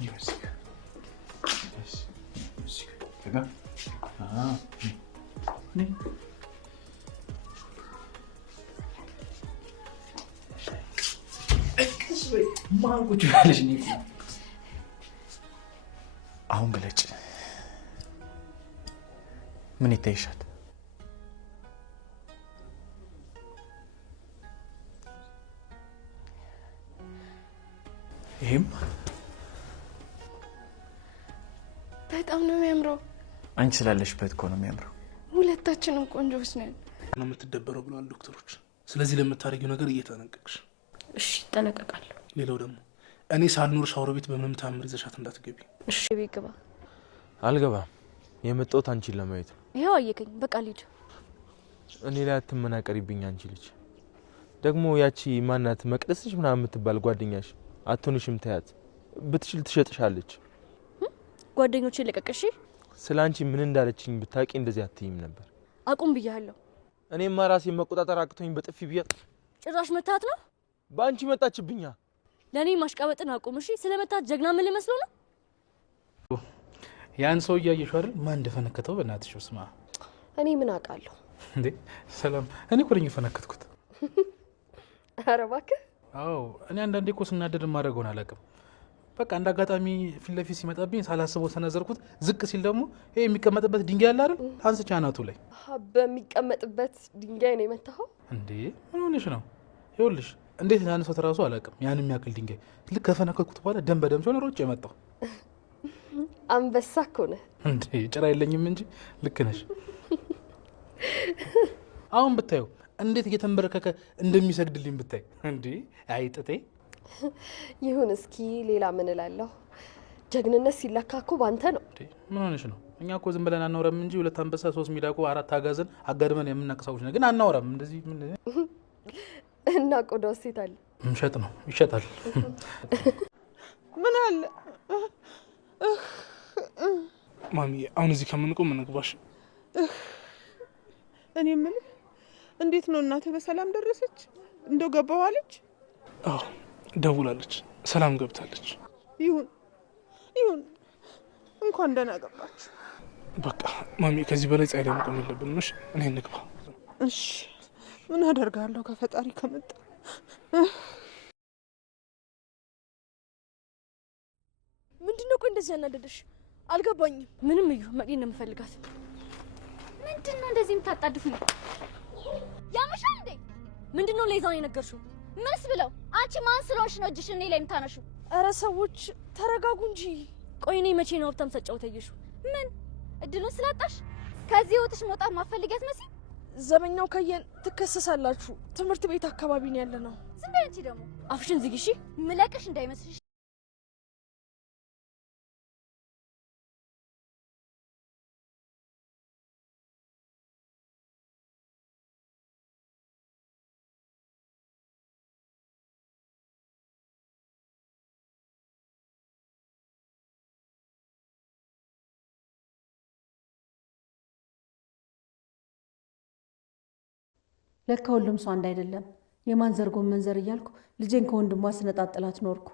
ይመስክ ተጋ ኔ እክስበይ ማንቁጭ ያለሽ ኔ አሁን ገለጭ ምን ይታይሻል? ይሄም በጣም ነው የሚያምረው። አንቺ ስላለሽበት እኮ ነው የሚያምረው። ሁለታችንም ቆንጆዎች ነን። ነው የምትደበረው ብለዋል ዶክተሮች። ስለዚህ ለምታረጊው ነገር እየተጠነቀቅሽ። እሺ እጠነቀቃለሁ። ሌላው ደግሞ እኔ ሳልኖር ሻወር ቤት በምንም ታምር ይዘሻት እንዳትገቢ። እሺ ቤት ግባ። አልገባም። የመጣሁት አንቺን ለማየት ነው። ይሄው አየከኝ። በቃ ልጅ እኔ ላይ አትመናቀሪብኝ። አንቺ ልጅ ደግሞ ያቺ ማናት መቅደስሽ ምናምን የምትባል ጓደኛሽ አትሆንሽም። ታያት ብትችል ትሸጥሻለች። ጓደኞቼ ለቀቀሽ። ስላንቺ ምን እንዳለችኝ ብታቂ እንደዚህ አትይም ነበር። አቁም ብያለሁ። እኔማ ራሴን መቆጣጠር አቅቶኝ በጥፊ ብያት። ጭራሽ መታት ነው። በአንቺ መጣችብኛ። ለኔ ማሽቃበጥን አቁም እሺ። ስለመታት ጀግና ምን ልመስሎ ነው? ያን ሰው እያየሽው አይደል? ማን እንደፈነከተው በእናትሽ ስማ። እኔ ምን አውቃለሁ እንዴ? ሰላም እኔ እኮ ነኝ የፈነከትኩት። ኧረ እባክህ። አዎ እኔ አንዳንዴ እኮ ስናደድ ማድረገውን አላውቅም። በቃ እንደ አጋጣሚ ፊት ለፊት ሲመጣብኝ ሳላስበው ሰነዘርኩት። ዝቅ ሲል ደግሞ ይሄ የሚቀመጥበት ድንጋይ አለ አይደል? አንስቼ አናቱ ላይ በሚቀመጥበት ድንጋይ ነው የመታኸው እንዴ? ምን ሆነሽ ነው? ይኸውልሽ እንዴት ላነሳት እራሱ አላውቅም። ያን የሚያክል ድንጋይ ልክ ከፈነከትኩት በኋላ ደም በደም ሲሆን ሮጬ የመጣው። አንበሳ እኮ ነህ እንዴ? ጭራ የለኝም እንጂ ልክ ነሽ። አሁን ብታዩ እንዴት እየተንበረከከ እንደሚሰግድልኝ ብታይ። እንዴ አይጥቴ። ይሁን እስኪ ሌላ ምን እላለሁ? ጀግንነት ሲለካ እኮ ባንተ ነው። ምን ሆነሽ ነው? እኛ እኮ ዝም ብለን አናወራም እንጂ 2 አንበሳ 3 ሚዳቆ 4 አጋዘን አጋድመን የምናቀሳውሽ ነው። ግን አናወራም እንደዚህ ምን እና ቆዳው ሴት አለ ምሸጥ ነው ይሸጣል። ምን አለ ማሚ አሁን እዚህ ከምንቆም እንግባሽ። እኔ ምን እንዴት ነው እናትህ በሰላም ደረሰች? እንደው ገባዋለች? አዎ ደውላለች። ሰላም ገብታለች። ይሁን እንኳን ደህና ገባች። በቃ ማሚ ከዚህ በላይ ፀሐይ ላይ መቆም የለብንም። እሺ እኔ እንግባ። እሺ ምን አደርጋለሁ ከፈጣሪ ከመጣ። ምንድነው ቆይ እንደዚህ ያናደደሽ? አልገባኝም። ምንም እዩ መቅዲን ነው የምፈልጋት። ምንድነው እንደዚህ የምታጣድፉኝ? ያመሻል እንዴ? ምንድነው ለይዛው የነገርሽው? ምንስ ብለው? አንቺ ማን ስለሆንሽ ነው እጅሽ እኔ ላይ የምታነሺው? ኧረ ሰዎች ተረጋጉ እንጂ። ቆይ እኔ መቼ ነው ሀብታም ሰጫውተየሽው? ምን እድሉን ስላጣሽ ከዚህ ህይወትሽ መውጣት ማፈልጊያት መሲ? ዘመኛው ካየን ትከሰሳላችሁ። ትምህርት ቤት አካባቢ ነው ያለነው። ዝም በይ አንቺ ደግሞ አፍሽን ዝጊ እሺ። ምለቅሽ እንዳይመስልሽ። ለካ ሁሉም ሰው አንድ አይደለም። የማን ዘር ጎመን ዘር እያልኩ ልጄን ከወንድሟ ስነጣጥላት ኖርኩ።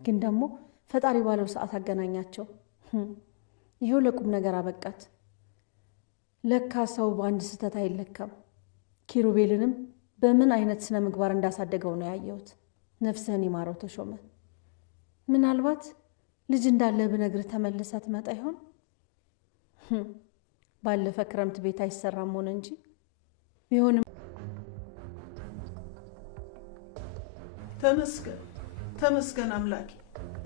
ግን ደግሞ ፈጣሪ ባለው ሰዓት አገናኛቸው። ይሄው ለቁም ነገር አበቃት። ለካ ሰው በአንድ ስህተት አይለካም። ኪሩቤልንም በምን አይነት ስነ ምግባር እንዳሳደገው ነው ያየሁት። ነፍስህን ይማረው ተሾመ። ምናልባት ልጅ እንዳለ ብነግርህ ተመልሳ ትመጣ ይሆን? ባለፈ ክረምት ቤት አይሰራም ሆነ እንጂ ቢሆንም ተመስገን አምላኬ፣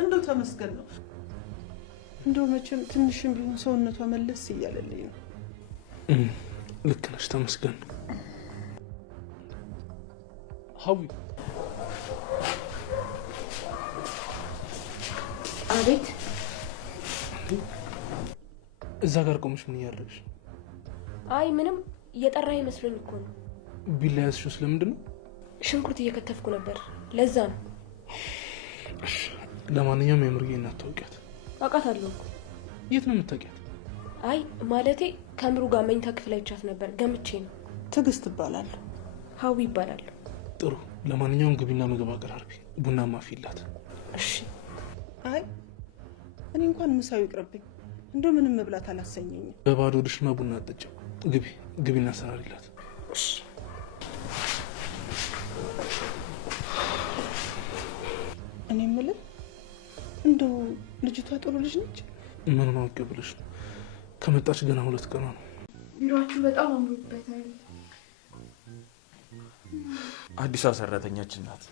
እንደው ተመስገን ነው። እንደው መቼም ትንሽም ቢሆን ሰውነቷ መለስ እያለልኝ ነው። ልክ ነሽ፣ ተመስገን ነው። ሀዊ አቤት። እዛ ጋር ቆመሽ ምን እያደረግሽ? አይ ምንም፣ እየጠራ ይመስለኝ እኮ ነው። ቢላ ያዝሽው ስለምንድን ነው? ሽንኩርት እየከተፍኩ ነበር፣ ለዛ ነው። ለማንኛውም የምርዬ እናት ታውቂያት? አውቃታለሁ እኮ። የት ነው የምታውቂያት? አይ ማለቴ ከምሩ ጋር መኝታ ክፍል አይቻት ነበር፣ ገምቼ ነው። ትዕግስት እባላለሁ። ሀዊ ይባላል። ጥሩ። ለማንኛውም ግቢና ምግብ አቀራርቢ፣ ቡና ማፊላት። እሺ። እንኳን ምሳው ይቅርብኝ። እንደው ምንም መብላት አላሰኘኝም። በባዶ ሆድሽማ ቡና አጠጪ። ግቢና ሰራሪላት። እኔ የምልህ እንደው ልጅቷ ጥሩ ልጅ ነች? ምን ነው አቀብለሽ? ከመጣች ገና 2 ቀኗ ነው። ቢሮአችሁ በጣም አምሮበታል። አዲሷ ሰራተኛችን ናት።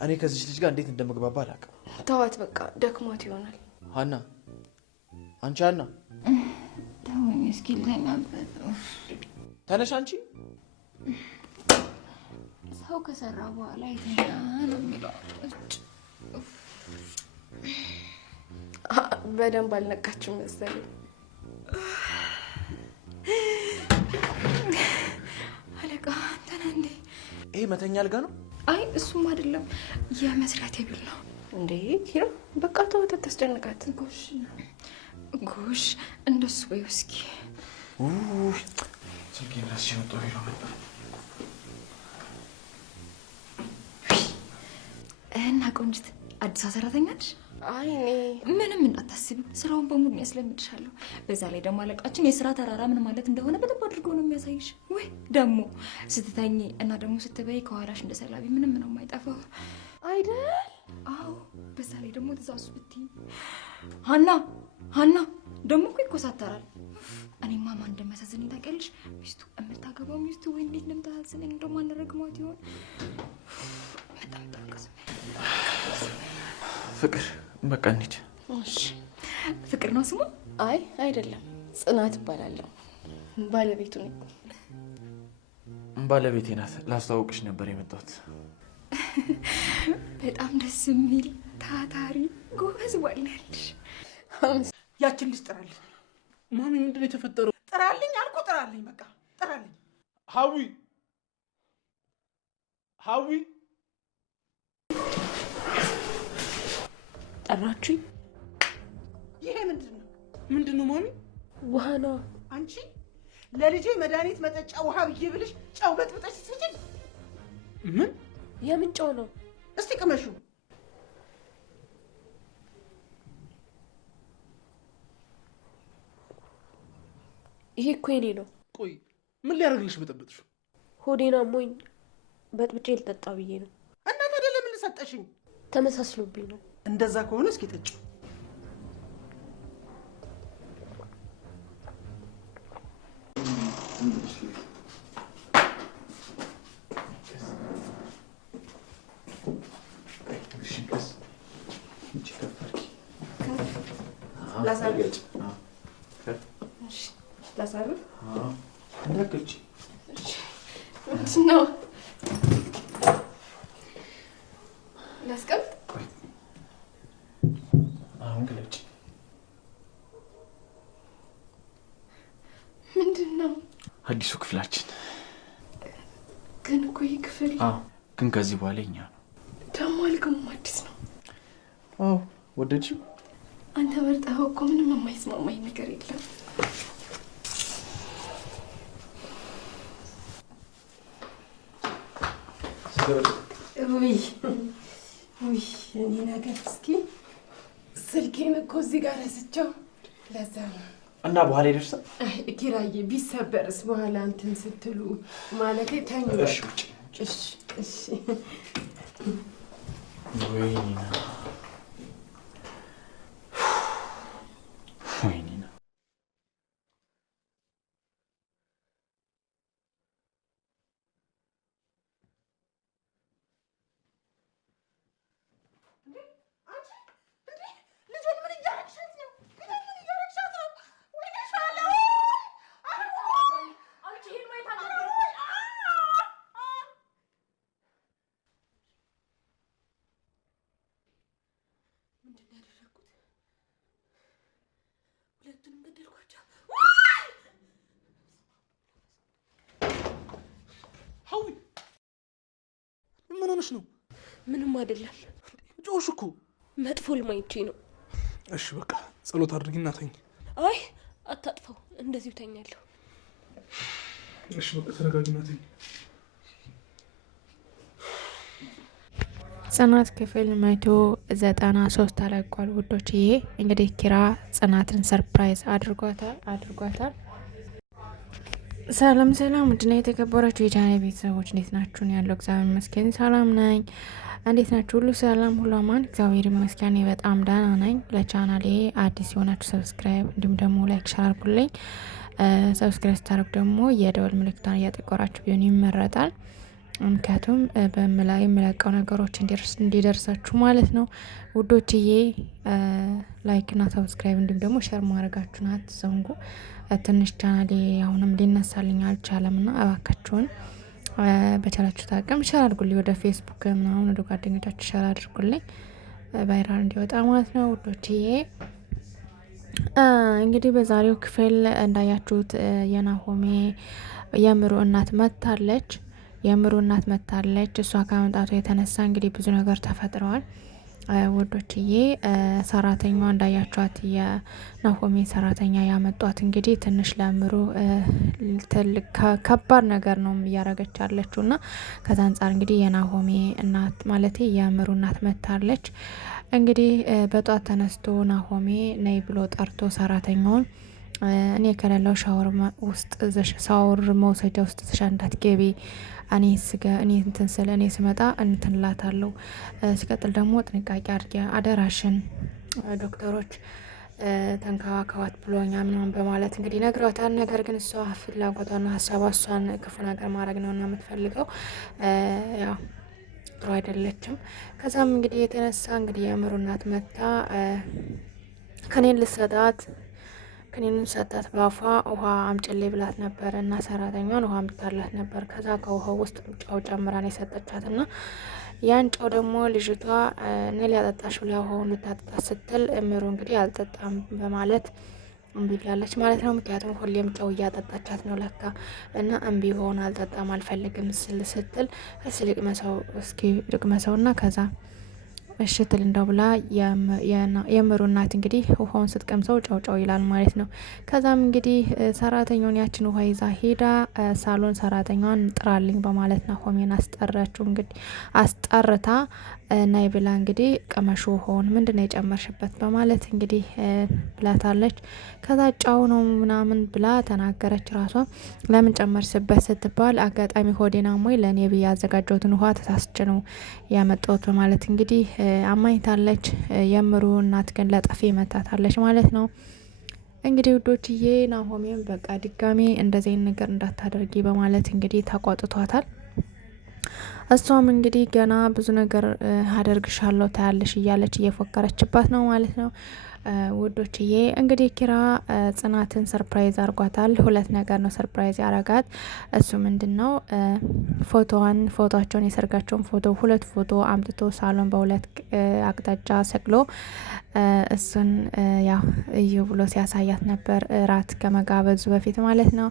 እኔ ከዚች ልጅ ጋር እንዴት እንደምግባባ አላውቅም። ተዋት በቃ ደክሟት ይሆናል። ሀና፣ አንቺ ሀና ተወኝ እስኪ ልተኛበት። ተነሽ አንቺ። ሰው ከሰራ በኋላ የተኛ ነው የሚለው። በደንብ አልነቃችም መሰለኝ። አለቃ አንተና እንዴ? ይሄ መተኛ አልጋ ነው? አይ እሱም አይደለም፣ የመስሪያ ቴብል ነው። እንዴ ኪራ በቃ ተወት፣ አታስጨንቃት። ጎሽ እንደሱ ወይ እስኪ ስልኬን ራስሽ ወጥቶ ቢሮ መጣ እና ቆንጅት አዲሷ ሰራተኛ ነሽ? አይ እኔ ምንም እንዳታስቢ፣ ስራውን በሙሉ ያስለምድሻለሁ። በዛ ላይ ደግሞ አለቃችን የስራ ተራራ ምን ማለት እንደሆነ በደንብ አድርጎ ነው የሚያሳይሽ። ወይ ደግሞ ስትተኝ እና ደግሞ ስትበይ ከኋላሽ እንደ ሰላቢ ምንም ነው የማይጠፋው አይደል? አዎ። በዛ ላይ ደግሞ ትእዛዙ ብትይ ሀና ደግሞ እኮ ይኮሳተራል። እኔማ ማን እንደሚያሳዝነኝ ታውቂያለሽ? ሚስቱ የምታገባው ሚስቱ ወይ እንዴት እንደምታሳዝነኝ እንደው ማን ረግሟት ይሆን? በጣም ታውቀስ ፍቅር በቃ እንሂድ። እሺ። ፍቅር ነው ስሙ? አይ አይደለም፣ ጽናት እባላለሁ። ባለቤቱ ነኝ። ባለቤቴ ናት። ላስተዋውቅሽ ነበር የመጣሁት። በጣም ደስ የሚል ታታሪ ጎበዝ ባል ነው ያለሽ። ያችን ልጅ ጥራልኝ። ማሚ ምንድን ነው የተፈጠረው? ጥራልኝ አልኩ፣ ጥራልኝ፣ በቃ ጥራልኝ። ሀዊ ጠራችኝ? ይሄ ምንድን ነው? ምንድን ነው ማሚ? ውሃ ነው። አንቺ ለልጄ መድኃኒት መጠጫ ውሃ ብዬ ብልሽ ጨው በጥብጠሽ ትስጪኝ? ምን? የምን ጨው ነው? እስቲ ቅመሹ። ይሄ እኮ የኔ ነው። ቆይ ምን ሊያደርግልሽ በጠበጥሽ? ሆዴን አሞኝ በጥብጬ ልጠጣ ብዬ ነው። እና ታዲያ ለምን ልሰጠሽኝ? ተመሳስሎብኝ ነው። እንደዛ ከሆነ እስኪ ጠጪ። ላሳርፍ? እንዳትገጭ። ምንድን ነው? ላስቀምጥ? አሁን ግለጭ። ምንድን ነው? አዲሱ ክፍላችን። ግን እኮ ይህ ክፍል ግን ከዚህ በኋላ እኛ ነው። ደግሞ አልጋውም አዲስ ነው። አዎ ወደድሽው? አንተ መርጠኸው እኮ ምንም የማይስማማኝ ነገር የለም። ውይ እኔ ነገር እስኪ ስልኬን እኮ እዚህ ጋር ረስቸው። ለዛ ነው እና በኋላ ይደርሳል። ኪራዬ ቢሰበርስ በኋላ እንትን ስትሉ ማለቴ ተኙ። እሺ ውጭ። እሺ እሺ። ወይኔ ወይኔ ሁለቱንም ገደልኳቸው። ሀዊ ምን ሆነሽ ነው? ምንም አይደለም። ጮሽ እኮ መጥፎ ልማይቼ ነው። እሺ በቃ ጸሎት አድርጊና ተኝ። አይ አታጥፈው፣ እንደዚሁ ተኛለሁ። እሺ በቃ ተረጋጊና ተኝ። ጽናት ክፍል 193 ተለቋል ውዶችዬ። እንግዲህ ኪራ ጽናትን ሰርፕራይዝ አድርጓታል። ሰላም ሰላም፣ ውድና የተከበራችሁ የቻናሌ ቤተሰቦች እንዴት ናችሁን? ያለው እግዚአብሔር ይመስገን ሰላም ነኝ። እንዴት ናችሁ? ሁሉ ሰላም፣ ሁሉ አማን፣ እግዚአብሔር ይመስገን በጣም ደህና ነኝ። ለቻናሌ አዲስ የሆናችሁ ሰብስክራይብ እንዲሁም ደግሞ ላይክ ሸር አድርጉልኝ። ሰብስክራይብ ስታደርጉ ደግሞ የደወል ምልክቷን እያጠቆራችሁ ቢሆን ይመረጣል። ምክንያቱም የምለቀው ነገሮች እንዲደርሳችሁ ማለት ነው ውዶችዬ። ላይክ እና ሰብስክራይብ እንዲሁም ደግሞ ሸር ማድረጋችሁን አትዘንጉ። ትንሽ ቻናሌ አሁንም ሊነሳልኝ አልቻለም እና እባካችሁን በቻላችሁት አቅም ሸር አድርጉልኝ። ወደ ፌስቡክ ምናምን ወደ ጓደኞቻችሁ ሸር አድርጉልኝ ቫይራል እንዲወጣ ማለት ነው ውዶችዬ። እንግዲህ በዛሬው ክፍል እንዳያችሁት የናሆሜ የምሩ እናት መታለች። እሷ ከመምጣቷ የተነሳ እንግዲህ ብዙ ነገር ተፈጥረዋል ውዶችዬ። ሰራተኛዋ እንዳያችኋት የናሆሜ ሰራተኛ ያመጧት እንግዲህ ትንሽ ለምሩ ትልቅ ከባድ ነገር ነው እያረገች ያለችው እና ከዛ አንጻር እንግዲህ የናሆሜ እናት ማለት የምሩ እናት መታለች። እንግዲህ በጧት ተነስቶ ናሆሜ ነይ ብሎ ጠርቶ ሰራተኛውን እኔ ከሌለው ሻወር መውሰጃ ውስጥ ተሻንዳት ገቢ እኔ ስመጣ እንትንላታለሁ። ሲቀጥል ደግሞ ጥንቃቄ አድርጊ አደራሽን፣ ዶክተሮች ተንከባከባት ብሎኛ ምናምን በማለት እንግዲህ ነግሯታል። ነገር ግን እሷ ፍላጎቷና ሀሳቧ እሷን ክፉ ነገር ማድረግ ነው እና የምትፈልገው ያው ጥሩ አይደለችም። ከዛም እንግዲህ የተነሳ እንግዲህ የምሩ እናት መታ ከኔን ሰጣት በአፏ ውሃ አምጭሌ ብላት ነበር እና ሰራተኛውን ውሃ አምጥታላት ነበር። ከዛ ከውሃው ውስጥ ጨው ጨምራን የሰጠቻት እና ያን ጨው ደግሞ ልጅቷ እኔ ሊያጠጣሽ ብላ ውሃውን ልታጠጣ ስትል እምሩ እንግዲህ አልጠጣም በማለት እምቢ ብላለች ማለት ነው። ምክንያቱም ሁሌም ጨው እያጠጣቻት ነው ለካ እና እምቢ ሆን አልጠጣም አልፈልግም ስትል እስኪ ልቅመሰው እና ከዛ እሽትል እንደው ብላ የምሩ እናት እንግዲህ ውሃውን ስትቀምሰው ጨው ይላል ማለት ነው። ከዛም እንግዲህ ሰራተኛውን ያችን ውሃ ይዛ ሄዳ ሳሎን ሰራተኛዋን ጥራልኝ በማለት ናሆሜን አስጠራችሁ። እንግዲህ አስጠርታ ናይ ብላ እንግዲህ ቀመሹ ውሃውን ምንድነው የጨመርሽበት በማለት እንግዲህ ብላታለች። ከዛ ጫው ነው ምናምን ብላ ተናገረች ራሷ። ለምን ጨመርሽበት ስትባል አጋጣሚ ሆዴና ሞይ ለእኔ ብዬ ያዘጋጀሁትን ውሃ ተሳስች ነው ያመጣሁት በማለት እንግዲህ አማኝታለች። የምሩ እናት ግን ለጠፊ መታታለች ማለት ነው። እንግዲህ ውዶችዬ ናሆሜም በቃ ድጋሜ እንደዚህ ነገር እንዳታደርጊ በማለት እንግዲህ ተቆጥቷታል። እሷም እንግዲህ ገና ብዙ ነገር አደርግሻለሁ ታያለሽ እያለች እየፎከረችባት ነው ማለት ነው። ውዶችዬ እንግዲህ ኪራ ጽናትን ሰርፕራይዝ አርጓታል። ሁለት ነገር ነው ሰርፕራይዝ ያረጋት። እሱ ምንድነው ፎቶቸውን የሰርጋቸውን ሁለት ፎቶ አምጥቶ ሳሎን በሁለት አቅጣጫ ሰቅሎ እሱን ያው እዩ ብሎ ሲያሳያት ነበር፣ እራት ከመጋበዙ በፊት ማለት ነው።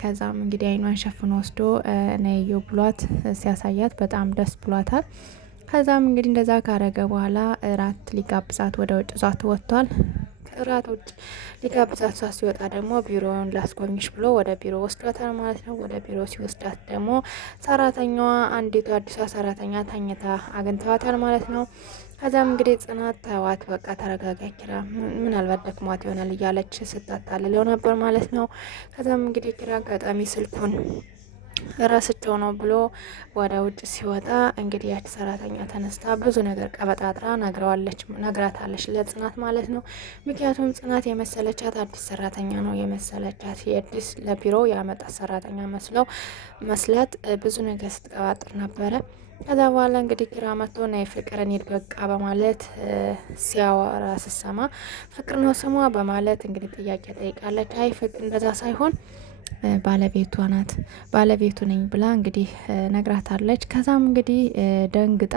ከዛም እንግዲህ አይኗን ሸፍኖ ወስዶ ነይ እዩ ብሏት ሲያሳያት በጣም ደስ ብሏታል። ከዛም እንግዲህ እንደዛ ካረገ በኋላ እራት ሊጋብዛት ወደ ውጭ ዟት ወጥቷል። እራት ውጭ ሊጋብዛት ሷ ሲወጣ ደግሞ ቢሮውን ላስጎብኝሽ ብሎ ወደ ቢሮ ወስዷታል ማለት ነው። ወደ ቢሮ ሲወስዳት ደግሞ ሰራተኛዋ አንዲቱ አዲሷ ሰራተኛ ተኝታ አግኝተዋታል ማለት ነው። ከዛም እንግዲህ ጽናት ተዋት በቃ ተረጋጋ ኪራ ምናልባት ደክሟት ይሆናል እያለች ስታታልለው ነበር ማለት ነው። ከዛም እንግዲህ ኪራ አጋጣሚ ስልኩን ረስቸው ነው ብሎ ወደ ውጭ ሲወጣ እንግዲህ ያች ሰራተኛ ተነስታ ብዙ ነገር ቀበጣጥራ ነግራታለች ለጽናት ማለት ነው። ምክንያቱም ጽናት የመሰለቻት አዲስ ሰራተኛ ነው የመሰለቻት የአዲስ ለቢሮ ያመጣት ሰራተኛ መስላት ብዙ ነገር ስትቀባጥር ነበረ። ከዛ በኋላ እንግዲህ ኪራ መጥቶ ናይ ፍቅር እንሂድ በቃ በማለት ሲያወራ ስሰማ ፍቅር ነው ስሟ በማለት እንግዲህ ጥያቄ ጠይቃለች። አይ ፍቅር እንደዛ ሳይሆን ባለቤቱ ነኝ ብላ እንግዲህ ነግራታለች። ከዛም እንግዲህ ደንግጣ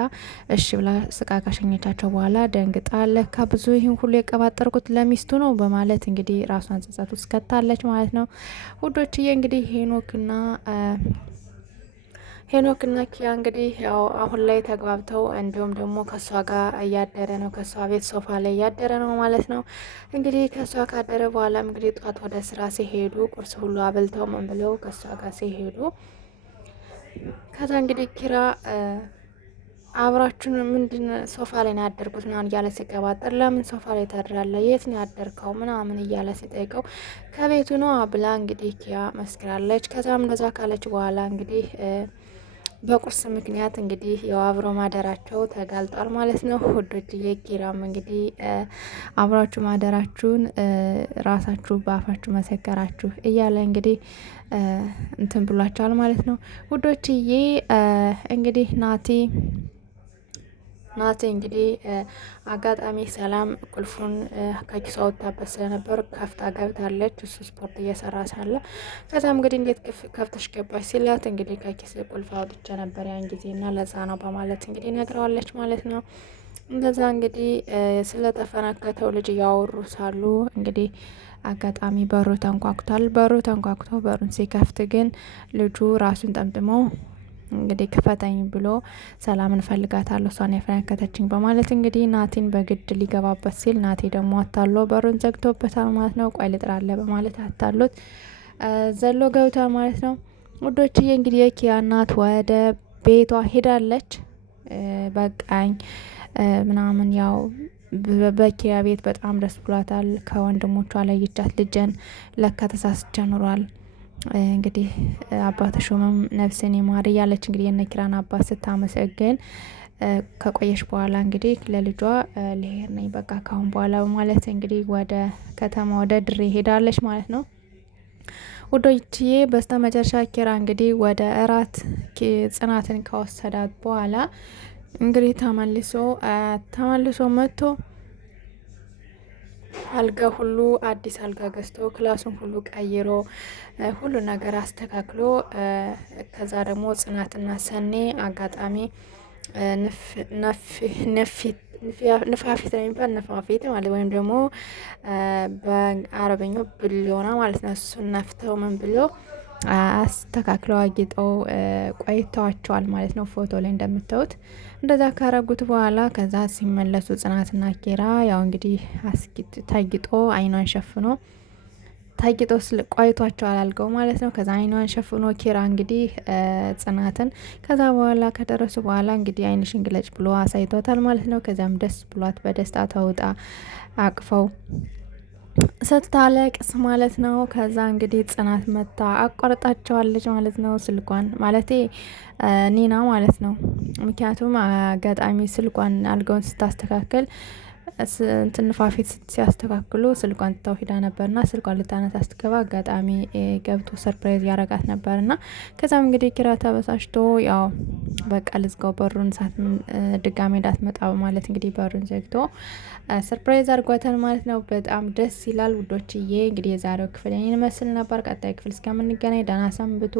እሺ ብላ ስቃ ካሸኘቻቸው በኋላ ደንግጣ ለካ ብዙ ይህን ሁሉ የቀባጠርኩት ለሚስቱ ነው በማለት እንግዲህ ራሷን ጸጸት ውስጥ ከታለች ማለት ነው። ውዶችዬ እንግዲህ ሄኖክና ኪያ እንግዲህ ያው አሁን ላይ ተግባብተው እንዲሁም ደግሞ ከሷ ጋር እያደረ ነው፣ ከሷ ቤት ሶፋ ላይ እያደረ ነው ማለት ነው። እንግዲህ ከሷ ካደረ በኋላም እንግዲህ ጧት ወደ ስራ ሲሄዱ ቁርስ ሁሉ አብልተው ምን ብለው ከሷ ጋር ሲሄዱ ከዛ እንግዲህ ኪራ አብራችሁን ምንድን ሶፋ ላይ ነው ያደርጉት ምናምን እያለ ሲቀባጠር ለምን ሶፋ ላይ ታድራለህ? የት ነው ያደርከው? ምናምን እያለ ሲጠይቀው ከቤቱ ነው ብላ እንግዲህ ኪያ መስክራለች። ከዛም እንደዛ ካለች በኋላ እንግዲህ በቁርስ ምክንያት እንግዲህ ያው አብሮ ማደራቸው ተጋልጧል ማለት ነው ውዶችዬ። ኪራም እንግዲህ አብራችሁ ማደራችሁን ራሳችሁ በአፋችሁ መሰከራችሁ እያለ እንግዲህ እንትን ብሏቸዋል ማለት ነው ውዶችዬ። እንግዲህ ናቲ እንግዲህ አጋጣሚ ሰላም ቁልፉን ከኪሷ ወጥታበት ስለነበር ከፍታ ገብታለች። እሱ ስፖርት እየሰራ ሳለ ከዛም እንግዲህ እንዴት ከፍተሽ ገባች ሲላት እንግዲህ ከኪስ ቁልፍ አውጥቼ ነበር ያን ጊዜና ለዛ ነው በማለት እንግዲህ ነግረዋለች ማለት ነው። እንደዛ እንግዲህ ስለተፈነከተው ልጅ እያወሩ ሳሉ እንግዲህ አጋጣሚ በሩ ተንኳኩቷል። በሩን ሲከፍት ግን ልጁ ራሱን ጠምጥሞ እንግዲህ ክፈተኝ ብሎ ሰላምን ፈልጋታለሁ እሷን የፈነከተችኝ በማለት እንግዲህ ናቲን በግድ ሊገባበት ሲል ናቲ ደግሞ አታሎ በሩን ዘግቶበታል ማለት ነው። ቆይ ልጥራለ በማለት አታሎት ዘሎ ገብቷል ማለት ነው ውዶችዬ። እንግዲህ የኪያ እናት ወደ ቤቷ ሄዳለች። በቃኝ ምናምን ያው በኪያ ቤት በጣም ደስ ብሏታል። ከወንድሞቿ ለይቻት ልጅን ለካ ተሳስቼ ኑሯል እንግዲህ አባተሾመም ነፍስን ይማር እያለች እንግዲህ የነኪራን አባት ስታመሰግን ከቆየሽ በኋላ እንግዲህ ለልጇ ልሄድ ነኝ በቃ ካሁን በኋላ በማለት እንግዲህ ወደ ከተማ ወደ ድሬ ሄዳለች ማለት ነው ውዶችዬ። በስተ መጨረሻ ኪራ እንግዲህ ወደ እራት ጽናትን ከወሰዳት በኋላ እንግዲህ ተመልሶ መጥቶ አልጋ ሁሉ አዲስ አልጋ ገዝቶ ክላሱን ሁሉ ቀይሮ ሁሉ ነገር አስተካክሎ ከዛ ደግሞ ጽናትና ሰኔ አጋጣሚ ንፋፊት የሚባል ነፋፊት ማለት ወይም ደግሞ በአረበኛው ብሊዮና ማለት ነው። እሱን ነፍተው ምን ብሎ አስተካክለው አጊጠው ቆይተዋቸዋል ማለት ነው። ፎቶ ላይ እንደምታዩት እንደዛ ካረጉት በኋላ ከዛ ሲመለሱ ጽናትና ኪራ ያው እንግዲህ ታጊጦ አይኗን ሸፍኖ ታጊጦ ቆይቷቸዋል አልገው ማለት ነው። ከዛ አይኗን ሸፍኖ ኪራ እንግዲህ ጽናትን ከዛ በኋላ ከደረሱ በኋላ እንግዲህ አይንሽን ግለጭ ብሎ አሳይቷታል ማለት ነው። ከዛም ደስ ብሏት በደስታ ተውጣ አቅፈው ስታለቅስ ማለት ነው። ከዛ እንግዲህ ጽናት መታ አቋርጣቸዋለች ማለት ነው። ስልኳን ማለቴ ኒና ማለት ነው። ምክንያቱም አጋጣሚ ስልኳን አልጋውን ስታስተካከል ንፋፊት ሲያስተካክሉ ስልኳን ትታው ሂዳ ነበርና ስልኳን ልታነሳ ስትገባ አጋጣሚ ገብቶ ሰርፕራይዝ ያረጋት ነበርና ከዛም እንግዲህ ኪራ ተበሳጭቶ ያው በቃ ልዝጋው በሩን ድጋሜ እንዳትመጣ በማለት እንግዲህ በሩን ዘግቶ ሰርፕራይዝ አድርጓታል ማለት ነው። በጣም ደስ ይላል ውዶችዬ። እንግዲህ የዛሬው ክፍል ይመስል ነበር። ቀጣይ ክፍል እስከምንገናኝ ደህና ሰንብቱ።